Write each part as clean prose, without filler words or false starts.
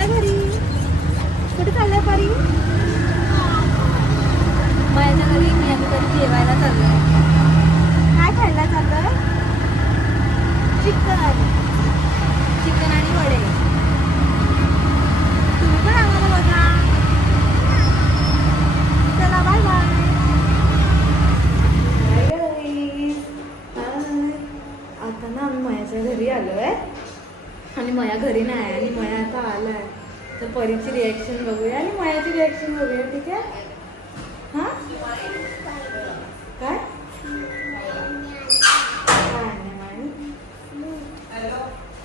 मयाच्या घरी. कुठे चाललंय परी? मयाच्या घरी मी आम्ही घरी जेवायला चाललोय. काय खायला चाललोय? चिकन आणि वडे. तुम्ही पण आम्हाला बघा. चला बाय बाय. आता ना आम्ही मयाच्या घरी आलोय आणि मया घरी नाही आणि मया आता आलाय. तर परीची रिॲक्शन बघूया आणि मयाची रिॲक्शन बघूया. ठीक आहे? हां काय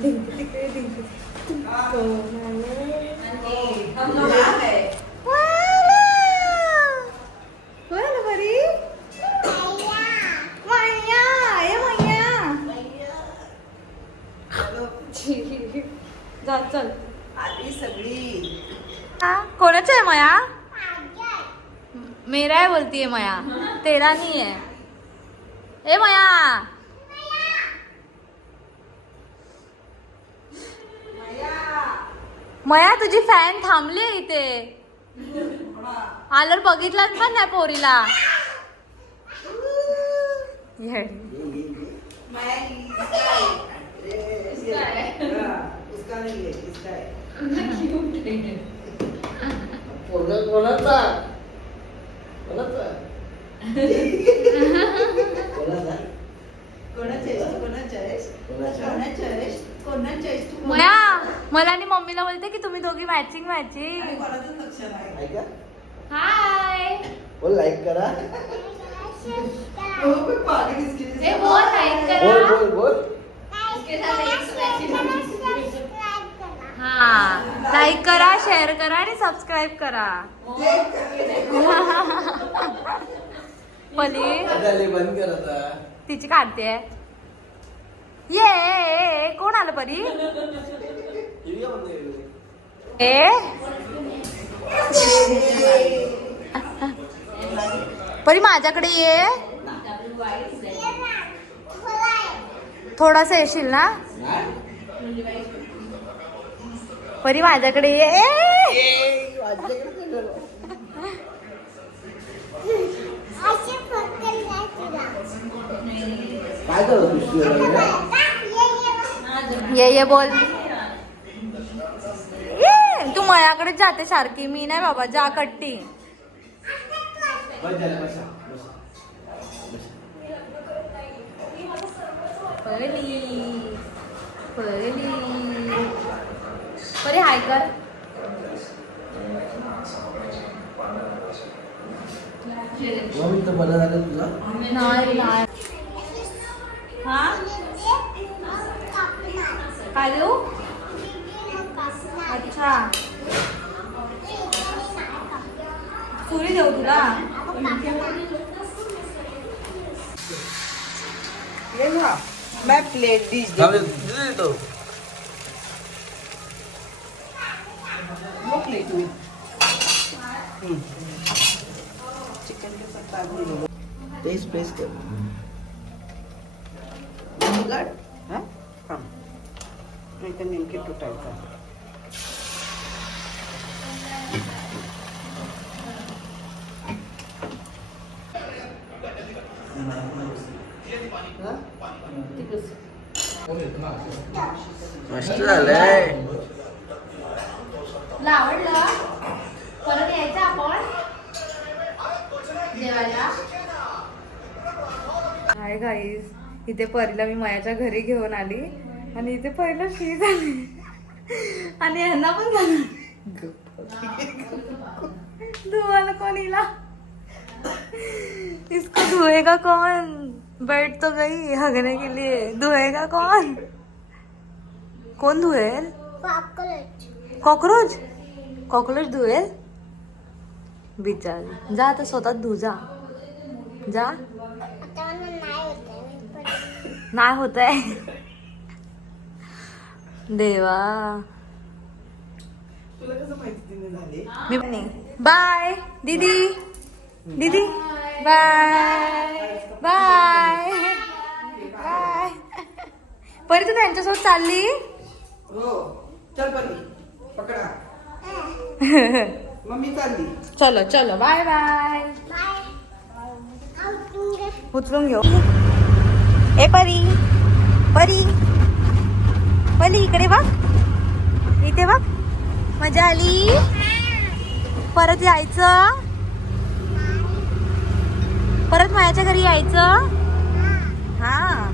तिकडे बरी जा चल आली सगळी. कोणाचं आहे मया? मेरा है बोलती है मया, तेरा नहीं है. ए मया मया तुझी फॅन थांबली इथे. आल्यावर बघितलं पण नाही पोरीला. मया मला आणि मम्मीला बोलते की तुम्ही दोघी मॅचिंग मॅचिंग. हाय बोल लाईक करा. बोल लाईक करा. बोल बोल. हा लाईक करा, शेअर करा आणि सबस्क्राईब करा. पली बंद कर आता. तिची काढते. ये कोण आलं परी? ए परी माझ्याकडे ये. थोडासा येशील ना परी? माझ्याकडे ये. ये बोल. ये तू माझ्याकडेच जाते सारखी. मी नाही बाबा. जा कट्टी. परी हाय कर. बरं झालं तुला. नाही हा काय देऊ? अच्छा सुरी देऊ तुला? मैं प्लेट डिश तो वो प्लेट में चिकन के साथ आलू ले लो. टेस्ट प्रेस कर. नाही तर नेमके तुटायचं. मस्त झालंय. तुला आवडलं? परत यायचं आपण जेवायला. हाय गाईज, इथे परीला मी मयाच्या घरी घेऊन आली आणि इथे पहिलं शी झाली आणि यांना पण झालं. धुवायला कोण हिला? इसको धुएगा कौन? बैठ तो गई हगने के लिए. धुएगा कौन? कोण धुएल? कॉकरोच. कॉकरोच धुएल बिचारी. जा आता स्वतः धु. जा जा. नाही होत आहे देवा. तुला कसं माहिती तिने झाले? मी पण नाही. बाय दीदी. दीदी बाय बाय बाय. परी तू त्यांच्यासोबत चालली? हो चल परी पकडा. मम्मी चालली. चलो चलो बाय बाय. उचलून घेऊ. ए परी परी परी इकडे बघ. इथे बघ. मजा आली. परत यायचं. परत मायाच्या घरी यायचं. हा